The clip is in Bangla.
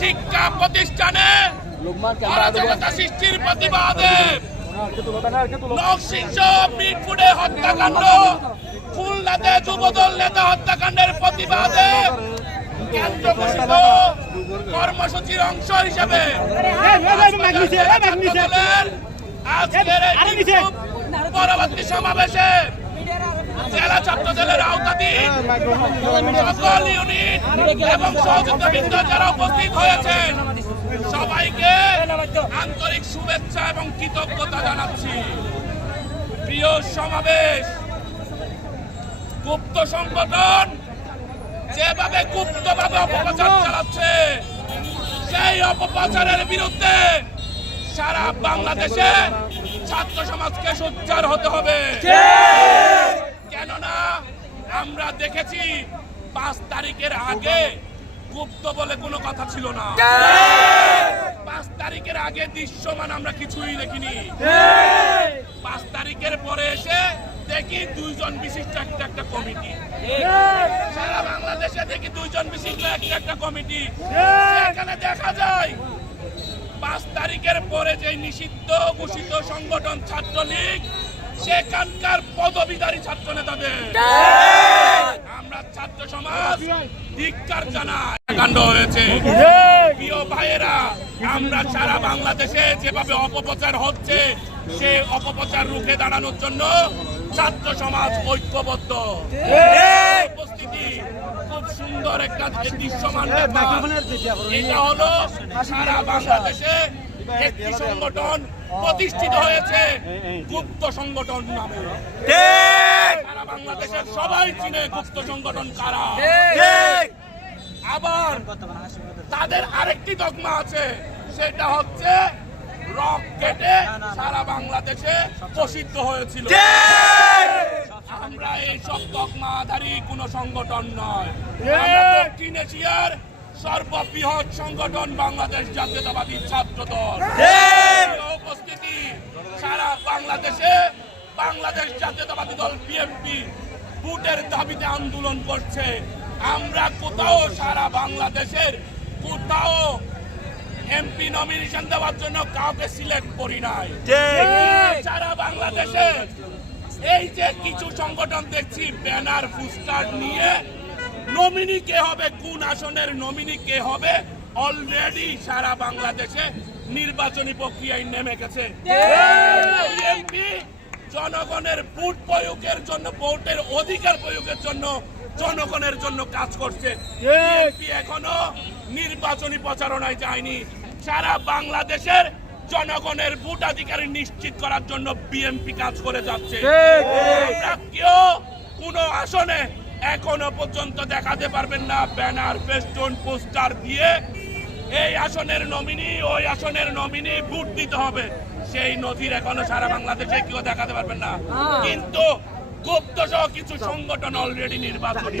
শিক্ষা প্রতিষ্ঠানে অরাজকতা সৃষ্টির প্রতিবাদে মিটফুডে হত্যাকাণ্ড খুলনাতে যুবদল নেতা হত্যাকাণ্ডের প্রতিবাদে কেন্দ্র ঘোষিত কর্মসূচির অংশ হিসেবে আজকের পরবর্তী সমাবেশে জেলা ছাত্র দলের আওতাধীন সকল ইউনিট এবং সহযোগিতাবৃন্দ যারা উপস্থিত হয়েছেন, সবাইকে আন্তরিক শুভেচ্ছা এবং কৃতজ্ঞতা জানাচ্ছি। প্রিয় সমাবেশ, গুপ্ত সংগঠন যেভাবে গুপ্তভাবে অপপ্রচার চালাচ্ছে, সেই অপপ্রচারের বিরুদ্ধে সারা বাংলাদেশে ছাত্র সমাজকে সোচ্চার হতে হবে। আমরা দেখেছি পাঁচ তারিখের আগে গুপ্ত বলে কোনো কথা ছিল না। পাঁচ তারিখের আগে দৃশ্যমান আমরা কিছুই দেখিনি। পাঁচ তারিখের পরে এসে দেখি দুইজন বিশিষ্ট একটা একটা কমিটি। সারা বাংলাদেশে দেখি দুইজন বিশিষ্ট একটা একটা কমিটি। সেখানে দেখা যায়, পাঁচ তারিখের পরে যে নিষিদ্ধ ঘোষিত সংগঠন ছাত্রলীগ, সেখানকার পদবিধারী ছাত্র নেতাদের জানাই কাণ্ড হয়েছে। প্রিয় ভাইয়েরা, আমরা সারা বাংলাদেশে যেভাবে অপপ্রচার হচ্ছে, সেই অপপ্রচার রুখে দাঁড়ানোর জন্য ছাত্র সমাজ ঐক্যবদ্ধ। উপস্থিতি খুব সুন্দর একটা দৃশ্যমান। এটা হলো সারা বাংলাদেশে একটি সংগঠন প্রতিষ্ঠিত হয়েছে গুপ্ত সংগঠন নামে। সারা বাংলাদেশের সবাই চিনে গুপ্ত সংগঠন কারা। আবার তাদের আরেকটি দগমা আছে সেটা হচ্ছে রক কেটে সারা বাংলাদেশে প্রসিদ্ধ হয়েছিল। আমরা এই সব দগমাধারী কোন সংগঠন নয়। দক্ষিণ এশিয়ার সর্ববৃহৎ সংগঠন বাংলাদেশ জাতীয়তাবাদী ছাত্র দল উপস্থিতি সারা বাংলাদেশে বাংলাদেশ জাতীয়তাবাদী দল বিএনপি ভোটের দাবিতে আন্দোলন করছে। আমরা কোথাও সারা বাংলাদেশের কোথাও এমপি নমিনেশন দেওয়ার জন্য কাউকে সিলেক্ট করি নাই। সারা বাংলাদেশে এই যে কিছু সংগঠন দেখছি ব্যানার পোস্টার নিয়ে নমিনি কে হবে? কোন আসনের নমিনি কে হবে? অলরেডি সারা বাংলাদেশে নির্বাচনী প্রক্রিয়ায় নেমে গেছে। জনগণের ভোট প্রয়োগের জন্য ভোটের অধিকার প্রয়োগের জন্য জনগণের জন্য কাজ করছে। এখনও নির্বাচনী প্রচারণায় যায়নি। সারা বাংলাদেশের জনগণের ভোটাধিকার নিশ্চিত করার জন্য বিএনপি কাজ করে যাচ্ছে আমরা কেউ কোনো আসনে এখনও পর্যন্ত দেখাতে পারবেন না ব্যানার ফেস্টুন পোস্টার দিয়ে এই আসনের নমিনি ওই আসনের নমিনি ভোট দিতে হবে। সেই নথির এখনও সারা বাংলাদেশে কেউ দেখাতে পারবেন না। কিন্তু গুপ্ত সহ কিছু সংগঠন অলরেডি নির্বাচনী